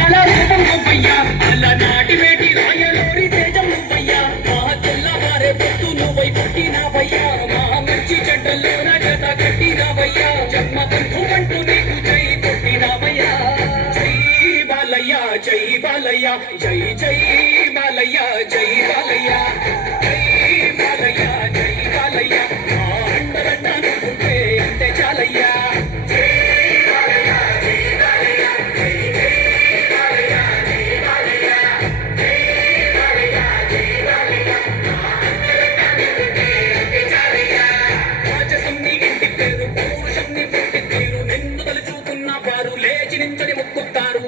అందాల రూపం నువ్వయ్యా అలనాటి వేటి రాయలోరి తేజం నువ్వయ్యా మా తెల్లవారే పొత్తు నువ్వై పుట్టినావయ్యా మా మంచి చెడ్డల్లోన జత కట్టినావయ్యా జన్మ బంధు అంటూ నీకు జై కొట్టినావయ్యా జై బాలయ్య జై బాలయ్య జై జై బాలయ్య జై బాలయ్య జై బాలయ్య జై బాలయ్య మా అండదండ నువ్వుంటే అంతే చాలయ్యా ముక్కుతారు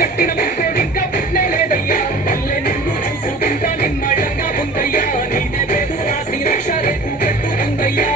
కట్టిన ముక్కోడు ఇంకా పుట్నే లేదయ్యా మళ్ళీ నిన్ను చూసుకుంటా నిమ్మడంగా ఉందయ్యా నీదే పేరు రాసి రక్ష రేపు పెట్టుకుందయ్యా